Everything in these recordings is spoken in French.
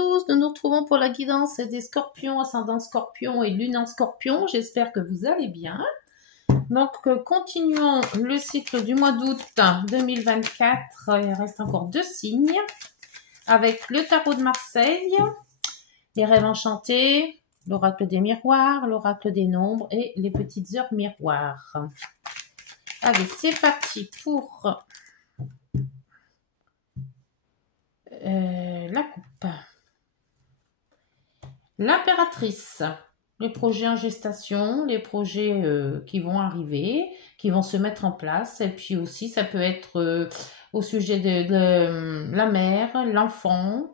Tous, nous nous retrouvons pour la guidance des scorpions, ascendant scorpion et lune en scorpion. J'espère que vous allez bien. Donc, continuons le cycle du mois d'août 2024. Il reste encore 2 signes avec le tarot de Marseille, les rêves enchantés, l'oracle des miroirs, l'oracle des nombres et les petites heures miroirs. Allez, c'est parti pour la coupe. L'impératrice, les projets en gestation, les projets qui vont arriver, qui vont se mettre en place. Et puis aussi, ça peut être au sujet de la mère, l'enfant.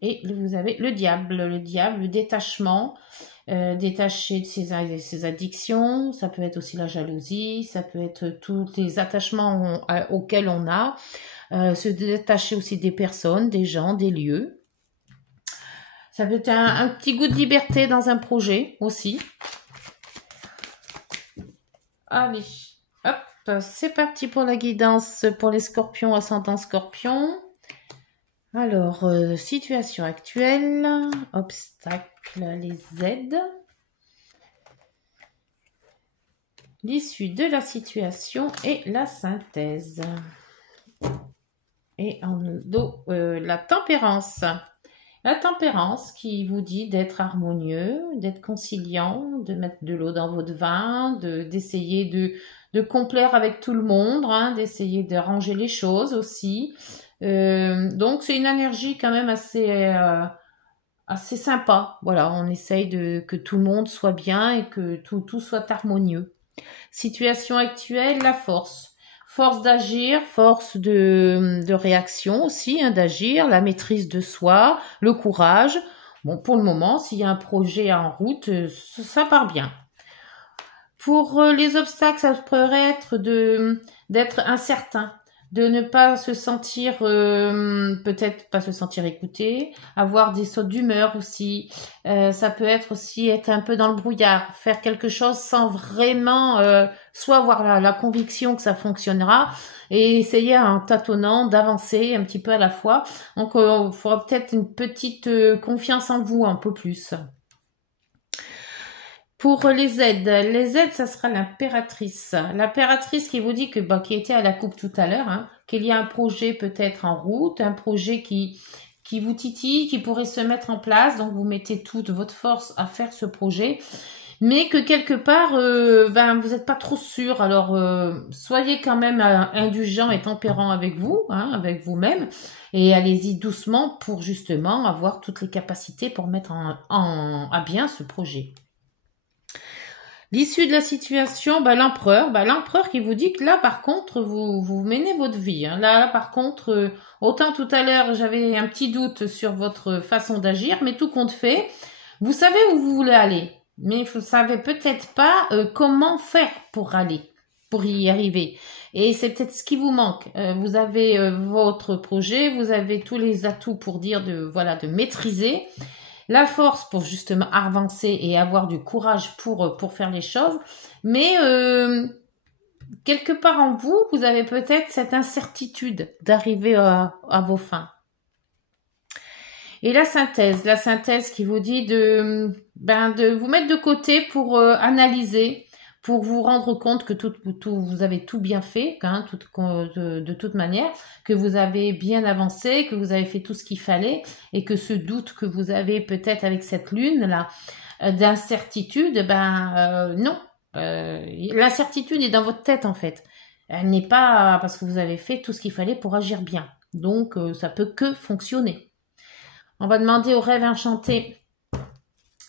Et vous avez le diable, le détachement, détaché de ses addictions. Ça peut être aussi la jalousie, ça peut être tous les attachements auxquels on a. Se détacher aussi des personnes, des gens, des lieux. Ça peut être un petit goût de liberté dans un projet aussi. Allez, hop, c'est parti pour la guidance pour les scorpions, ascendant scorpion. Alors, situation actuelle, obstacle, les aides. L'issue de la situation et la synthèse. Et en dos, la tempérance. La tempérance qui vous dit d'être harmonieux, d'être conciliant, de mettre de l'eau dans votre vin, d'essayer de complaire avec tout le monde, hein, d'essayer de ranger les choses aussi. Donc c'est une énergie quand même assez sympa. Voilà, on essaye que tout le monde soit bien et que tout soit harmonieux. Situation actuelle, la force. Force d'agir, force de réaction aussi, hein, d'agir, la maîtrise de soi, le courage. Bon, pour le moment, s'il y a un projet en route, ça part bien. Pour les obstacles, ça pourrait être d'être incertain, de ne pas se sentir, peut-être pas se sentir écouté, avoir des sautes d'humeur aussi. Ça peut être aussi être un peu dans le brouillard, faire quelque chose sans vraiment soit avoir la conviction que ça fonctionnera et essayer en tâtonnant d'avancer un petit peu à la fois. Donc il faudra peut-être une petite confiance en vous un peu plus. Pour les aides, ça sera l'impératrice. L'impératrice qui vous dit qui était à la coupe tout à l'heure, hein, qu'il y a un projet peut-être en route, un projet qui vous titille, qui pourrait se mettre en place. Donc vous mettez toute votre force à faire ce projet, mais que quelque part, vous n'êtes pas trop sûr. Alors soyez quand même indulgent et tempérant avec vous, hein, avec vous-même, et allez-y doucement pour justement avoir toutes les capacités pour mettre à bien ce projet. L'issue de la situation, l'empereur qui vous dit que là, par contre, vous menez votre vie. Hein. Là, par contre, autant tout à l'heure, j'avais un petit doute sur votre façon d'agir, mais tout compte fait, vous savez où vous voulez aller, mais vous savez peut-être pas comment faire pour y arriver. Et c'est peut-être ce qui vous manque. Vous avez votre projet, vous avez tous les atouts pour dire de maîtriser. La force pour justement avancer et avoir du courage pour faire les choses. Mais quelque part en vous, vous avez peut-être cette incertitude d'arriver à vos fins. Et la synthèse qui vous dit de vous mettre de côté pour analyser, pour vous rendre compte que vous avez tout bien fait, hein, de toute manière, que vous avez bien avancé, que vous avez fait tout ce qu'il fallait, et que ce doute que vous avez peut-être avec cette lune-là, d'incertitude, non. L'incertitude est dans votre tête, en fait. Elle n'est pas parce que vous avez fait tout ce qu'il fallait pour agir bien. Donc, ça peut que fonctionner. On va demander au rêve enchanté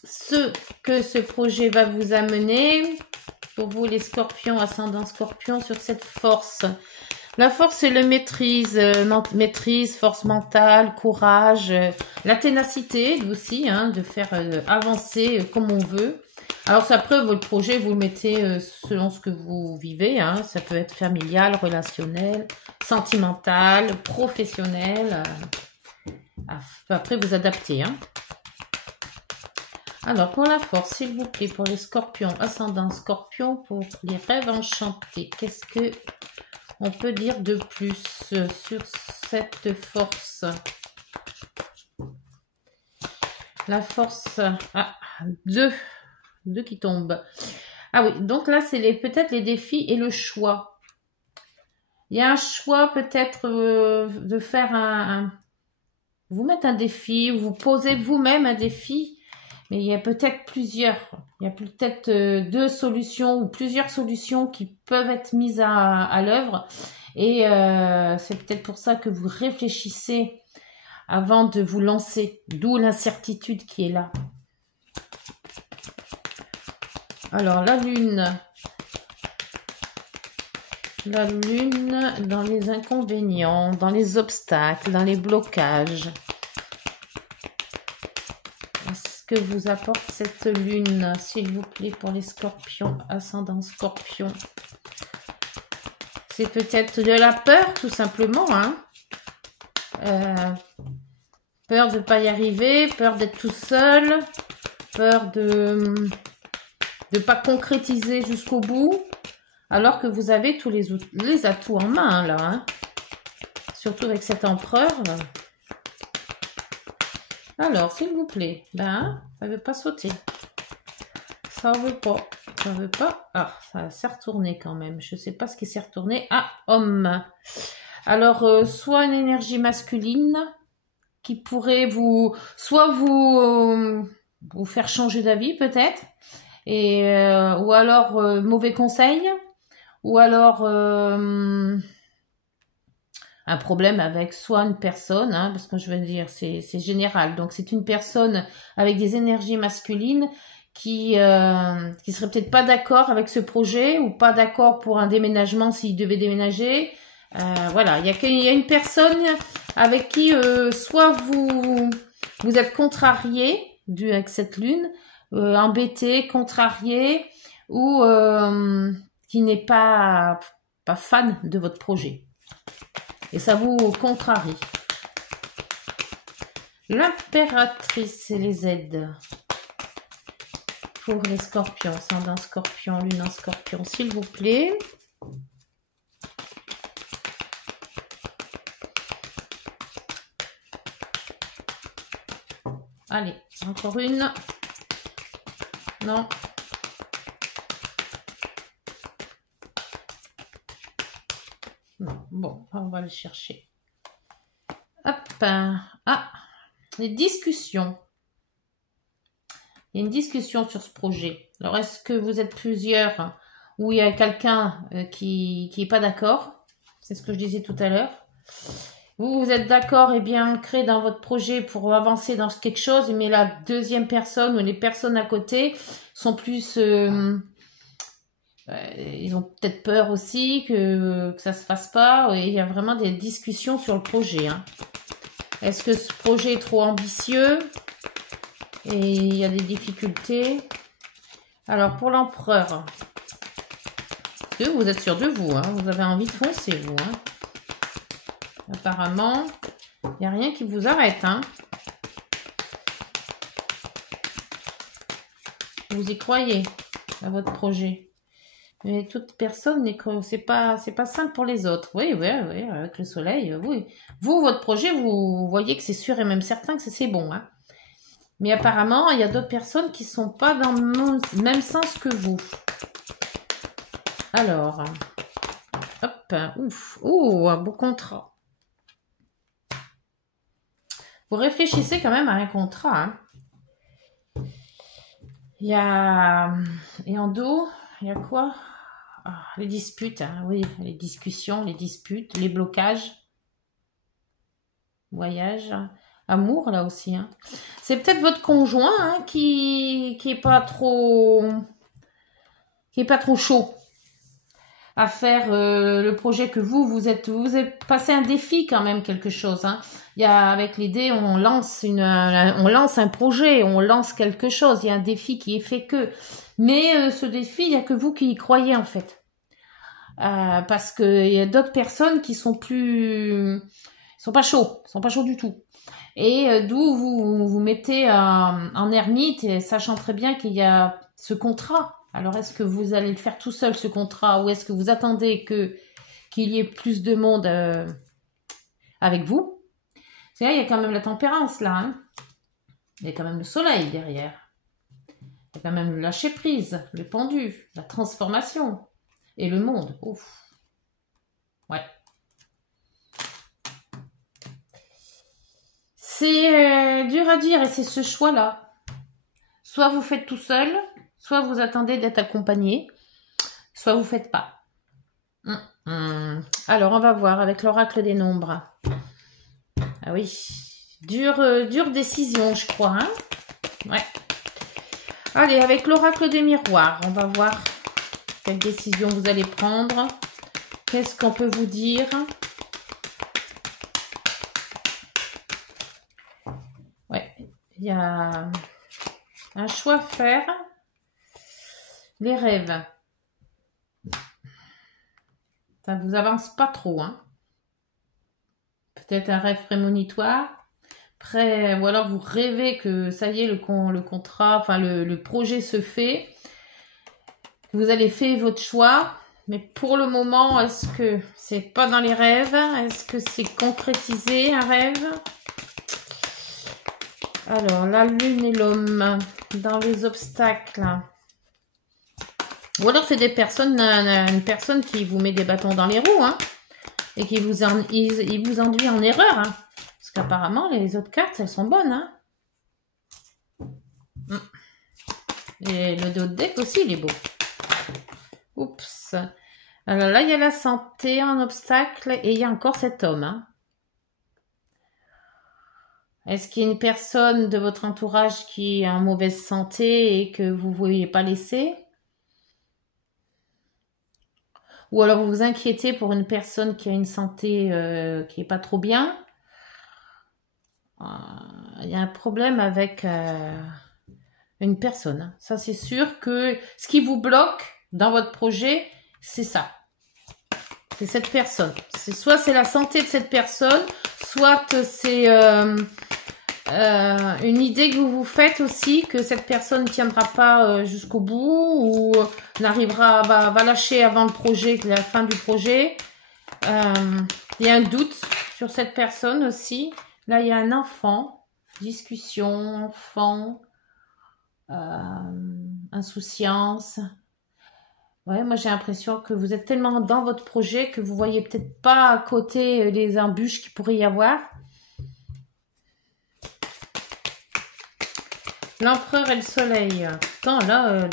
ce que ce projet va vous amener. Pour vous, les scorpions, ascendant scorpion, sur cette force. La force, c'est le maîtrise, force mentale, courage, la ténacité aussi, hein, de faire avancer comme on veut. Alors, après, votre projet, vous le mettez selon ce que vous vivez. Hein. Ça peut être familial, relationnel, sentimental, professionnel. Après, vous adaptez, hein. Alors, pour la force, s'il vous plaît, pour les scorpions, ascendant scorpion, pour les rêves enchantés, qu'est-ce que on peut dire de plus sur cette force? La force. Ah, deux. Deux qui tombent. Ah oui, donc là, c'est peut-être les défis et le choix. Il y a un choix peut-être de faire vous mettre un défi, ou vous posez vous-même un défi, mais il y a peut-être plusieurs. Il y a peut-être deux solutions ou plusieurs solutions qui peuvent être mises à l'œuvre. Et c'est peut-être pour ça que vous réfléchissez avant de vous lancer. D'où l'incertitude qui est là. Alors, la lune dans les inconvénients, dans les obstacles, dans les blocages. Qu'est-ce que vous apporte cette lune, s'il vous plaît, pour les scorpions, ascendant scorpion? C'est peut-être de la peur, tout simplement, hein. Peur de ne pas y arriver, peur d'être tout seul, peur de ne pas concrétiser jusqu'au bout, alors que vous avez tous les atouts en main, là, hein. Surtout avec cet empereur. Alors, s'il vous plaît, ben, ça ne veut pas sauter. Ça ne veut pas. Ça veut pas. Ah, ça s'est retourné quand même. Je ne sais pas ce qui s'est retourné. Ah, homme. Alors, soit une énergie masculine qui pourrait soit vous faire changer d'avis peut-être, et ou alors mauvais conseil, ou alors un problème avec soit une personne, hein, parce que je veux dire c'est général, donc c'est une personne avec des énergies masculines qui serait peut-être pas d'accord avec ce projet, ou pas d'accord pour un déménagement s'il devait déménager. Voilà, il y a une personne avec qui soit vous êtes contrarié avec cette lune, embêté, contrarié, ou qui n'est pas fan de votre projet. Et ça vous contrarie. L'impératrice et les aides. Pour les scorpions, ascendant scorpion, lune en scorpion, s'il vous plaît. Allez, encore une. Non. Non, bon, on va le chercher. Hop. Ah, les discussions. Il y a une discussion sur ce projet. Alors, est-ce que vous êtes plusieurs ou il y a quelqu'un qui n'est pas d'accord? C'est ce que je disais tout à l'heure. Vous êtes d'accord et bien ancré dans votre projet pour avancer dans quelque chose, mais la deuxième personne ou les personnes à côté sont plus... ils ont peut-être peur aussi que ça se fasse pas. Et il y a vraiment des discussions sur le projet, hein. Est-ce que ce projet est trop ambitieux? Et il y a des difficultés. Alors, pour l'empereur, vous êtes sûr de vous, hein, vous avez envie de foncer, vous. Hein. Apparemment, il n'y a rien qui vous arrête. Hein. Vous y croyez à votre projet. Mais toute personne n'est que c'est pas simple pour les autres. Oui, avec le soleil, oui. Vous, votre projet, vous voyez que c'est sûr et même certain que c'est bon. Hein. Mais apparemment, il y a d'autres personnes qui ne sont pas dans le même sens que vous. Alors, hop, ouf, oh, un beau contrat. Vous réfléchissez quand même à un contrat. Hein. Il y a, et en dos, il y a quoi? Les disputes, hein, oui, les discussions, les disputes, les blocages, voyage, amour là aussi. Hein. C'est peut-être votre conjoint hein, qui est pas trop chaud à faire le projet que vous êtes passé un défi quand même quelque chose. Hein. Il y a avec l'idée on lance un projet, on lance quelque chose. Il y a un défi qui est fait que, mais ce défi il y a que vous qui y croyez en fait, parce que il y a d'autres personnes qui sont sont pas chauds du tout. Et d'où vous mettez en ermite, et sachant très bien qu'il y a ce contrat. Alors, est-ce que vous allez le faire tout seul, ce contrat, ou est-ce que vous attendez qu'il y ait plus de monde avec vous? C'est là, il y a quand même la tempérance, là. Hein. Il y a quand même le soleil derrière. Il y a quand même le lâcher prise, le pendu, la transformation et le monde. Ouf. Ouais. C'est dur à dire et c'est ce choix-là. Soit vous faites tout seul, soit vous attendez d'être accompagné, soit vous faites pas. Alors, on va voir avec l'oracle des nombres. Ah oui, dure décision, je crois. Hein, ouais. Allez, avec l'oracle des miroirs, on va voir quelle décision vous allez prendre. Qu'est-ce qu'on peut vous dire? Ouais, il y a un choix à faire. Les rêves. Ça vous avance pas trop, hein. Peut-être un rêve prémonitoire. Après, ou alors vous rêvez que ça y est, le contrat, enfin le projet se fait. Vous allez faire votre choix. Mais pour le moment, est-ce que c'est pas dans les rêves? Est-ce que c'est concrétisé, un rêve? Alors, la lune et l'homme dans les obstacles. Ou alors c'est des personnes, une personne qui vous met des bâtons dans les roues, hein, et qui vous, il vous induit en erreur. Hein, parce qu'apparemment, les autres cartes, elles sont bonnes. Hein. Et le dos de deck aussi, il est beau. Oups. Alors là, il y a la santé en obstacle et il y a encore cet homme. Hein. Est-ce qu'il y a une personne de votre entourage qui est en mauvaise santé et que vous ne voulez pas laisser? Ou alors vous vous inquiétez pour une personne qui a une santé qui est pas trop bien. Il y a un problème avec une personne. Ça, c'est sûr que ce qui vous bloque dans votre projet, c'est ça. C'est cette personne. Soit c'est la santé de cette personne, soit c'est une idée que vous vous faites aussi, que cette personne ne tiendra pas jusqu'au bout ou n'arrivera, va lâcher avant le projet, la fin du projet. Il y a un doute sur cette personne aussi. Là, il y a un enfant, discussion, enfant, insouciance. Ouais, moi j'ai l'impression que vous êtes tellement dans votre projet que vous voyez peut-être pas à côté les embûches qu'il pourrait y avoir. L'empereur et le soleil. Tant là,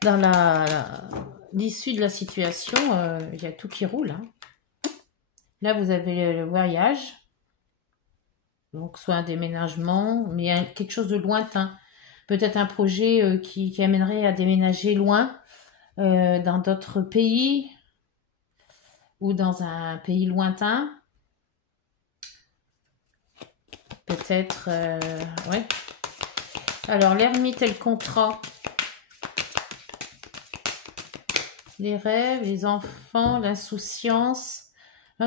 dans l'issue de la situation, il y a tout qui roule. Hein. Là, vous avez le voyage. Donc, soit un déménagement, mais il y a quelque chose de lointain. Peut-être un projet qui amènerait à déménager loin, dans d'autres pays ou dans un pays lointain. Peut-être, ouais. Alors, l'ermite et le contrat. Les rêves, les enfants, l'insouciance.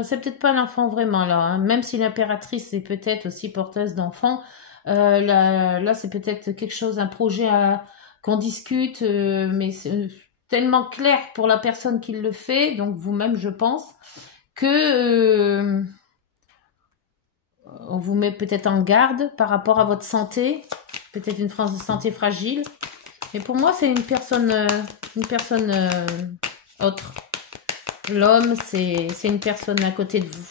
C'est peut-être pas l'enfant vraiment là, hein. Même si l'impératrice est peut-être aussi porteuse d'enfants. Là c'est peut-être quelque chose, un projet qu'on discute, mais c'est tellement clair pour la personne qui le fait, donc vous-même je pense, que on vous met peut-être en garde par rapport à votre santé, peut-être une santé fragile. Mais pour moi c'est une personne autre. L'homme, c'est une personne à côté de vous,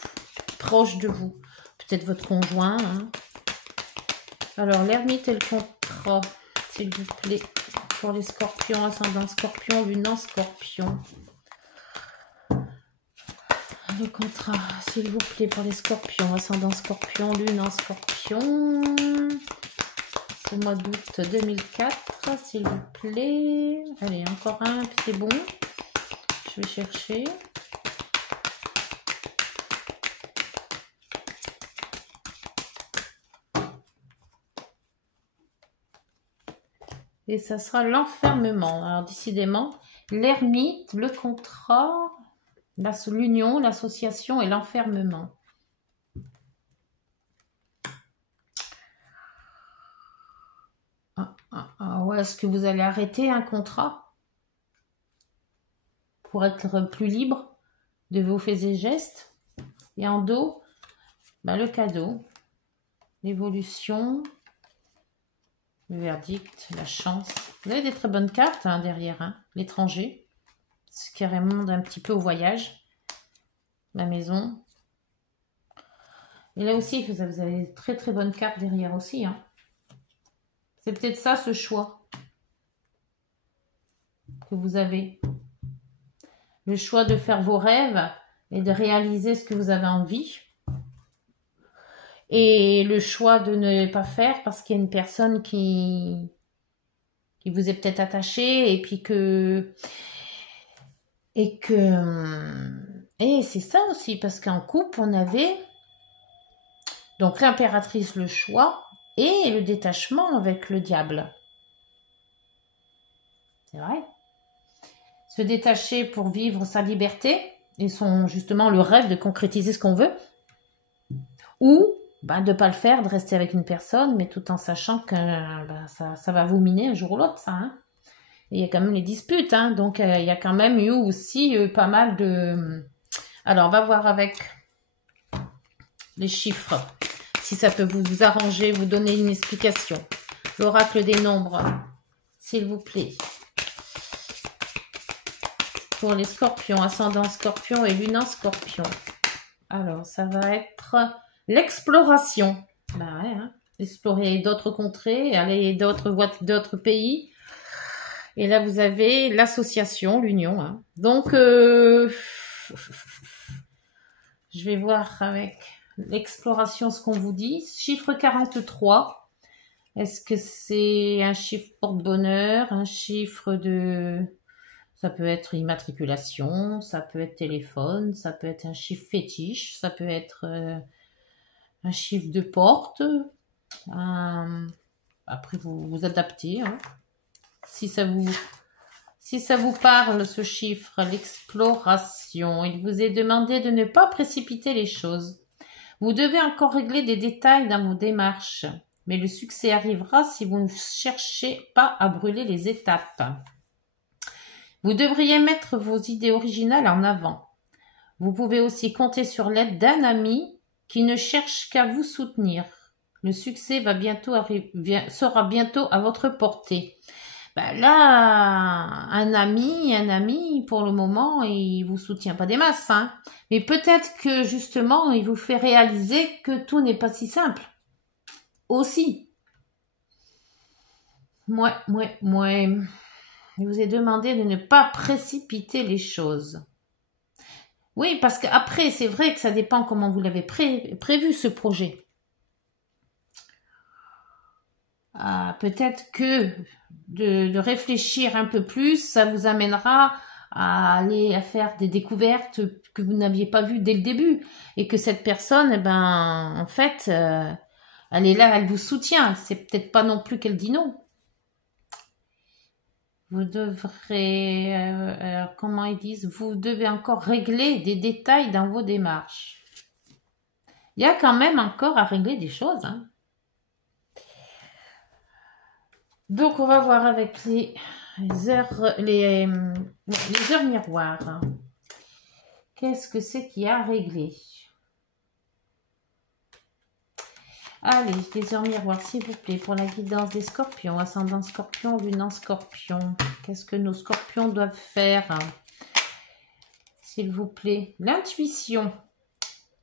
proche de vous. Peut-être votre conjoint. Hein. Alors, l'ermite et le contrat, s'il vous plaît, pour les scorpions, ascendant scorpion, lune en scorpion. Le contrat, s'il vous plaît, pour les scorpions, ascendant scorpion, lune en scorpion. C'est le mois d'août 2004, s'il vous plaît. Allez, encore un, puis c'est bon. Je vais chercher. Et ça sera l'enfermement. Alors, décidément, l'ermite, le contrat, l'union, l'association et l'enfermement. Ouais, est-ce que vous allez arrêter un contrat pour être plus libre de vos faits et gestes? Et en dos, le cadeau, l'évolution, Le verdict, la chance. Vous avez des très bonnes cartes hein, derrière. Hein. L'étranger. Ce qui remonte un petit peu au voyage. La maison. Et là aussi, vous avez très très bonnes cartes derrière aussi. Hein. C'est peut-être ça ce choix que vous avez. Le choix de faire vos rêves et de réaliser ce que vous avez envie. Et le choix de ne pas faire parce qu'il y a une personne qui vous est peut-être attaché et puis que... Et c'est ça aussi, parce qu'en couple, on avait donc l'impératrice, le choix, et le détachement avec le diable. C'est vrai. Se détacher pour vivre sa liberté, et justement le rêve de concrétiser ce qu'on veut, ou de ne pas le faire, de rester avec une personne, mais tout en sachant que ça va vous miner un jour ou l'autre, ça. Hein. Et il y a quand même les disputes, hein, donc il y a quand même eu aussi pas mal de... Alors, on va voir avec les chiffres, si ça peut vous arranger, vous donner une explication. L'oracle des nombres, s'il vous plaît. Pour les scorpions, ascendant scorpion et lune en scorpion. Alors, ça va être l'exploration. Bah ouais, hein. Explorer d'autres contrées, aller d'autres pays. Et là, vous avez l'association, l'union. Hein. Donc, je vais voir avec l'exploration ce qu'on vous dit. Chiffre 43. Est-ce que c'est un chiffre porte-bonheur, un chiffre de... Ça peut être immatriculation, ça peut être téléphone, ça peut être un chiffre fétiche, ça peut être un chiffre de porte. Après, vous adaptez. Hein. Si ça vous parle, ce chiffre, l'exploration, il vous est demandé de ne pas précipiter les choses. Vous devez encore régler des détails dans vos démarches, mais le succès arrivera si vous ne cherchez pas à brûler les étapes. Vous devriez mettre vos idées originales en avant. Vous pouvez aussi compter sur l'aide d'un ami qui ne cherche qu'à vous soutenir. Le succès sera bientôt à votre portée. Là, un ami, pour le moment, il vous soutient pas des masses, hein. Mais peut-être que justement, il vous fait réaliser que tout n'est pas si simple. Aussi. Moi. Il vous est demandé de ne pas précipiter les choses. Oui, parce qu'après, c'est vrai que ça dépend comment vous l'avez prévu, ce projet. Peut-être que de réfléchir un peu plus, ça vous amènera à aller à faire des découvertes que vous n'aviez pas vues dès le début. Et que cette personne, en fait, elle est là, elle vous soutient. C'est peut-être pas non plus qu'elle dit non. Vous devrez, comment ils disent, vous devez encore régler des détails dans vos démarches. Il y a quand même encore à régler des choses. Hein. Donc, on va voir avec les heures miroirs. Qu'est-ce que c'est qu'il y a à régler? Allez, les heures miroirs, s'il vous plaît, pour la guidance des scorpions, ascendant scorpion, lune en scorpion. Qu'est-ce que nos scorpions doivent faire? S'il vous plaît. L'intuition.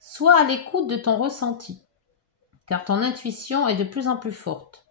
Sois à l'écoute de ton ressenti, car ton intuition est de plus en plus forte.